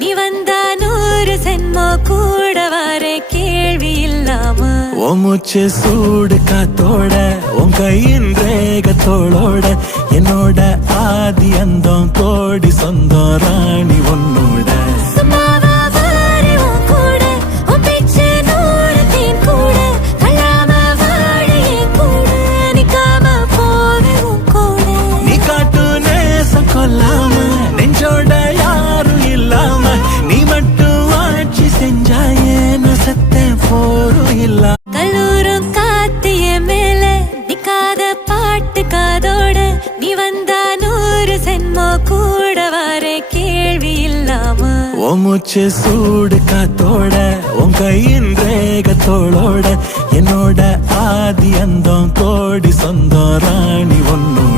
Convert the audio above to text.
நீ வந்தா 100 சென்மோ கூட வர கேள்வி இல்லாம உன் மூச்சு சூடு காத்தோட உன் கையின் ரேகத்தோளோட என்னோட ஆதி அந்தம் கோடி சொந்தம் ராணி உன்னோட கொல்லாம நெஞ்சோட யாரும் இல்லாம நீ மட்டும் ஆட்சி செஞ்சாயே நசத்தேன் போரும் இல்ல கல்லூரும் காத்திய மேல நிக்காத பாட்டு காதோட நீ வந்தா 100 சென்மோ கூட வர கேள்வி இல்லாம உன் மூச்சு சூடு காத்தோட உன் கையின் ரேகத்தோளோட என்னோட ஆதி அந்தம் கோடி சொந்தம் ராணி ஒன்னு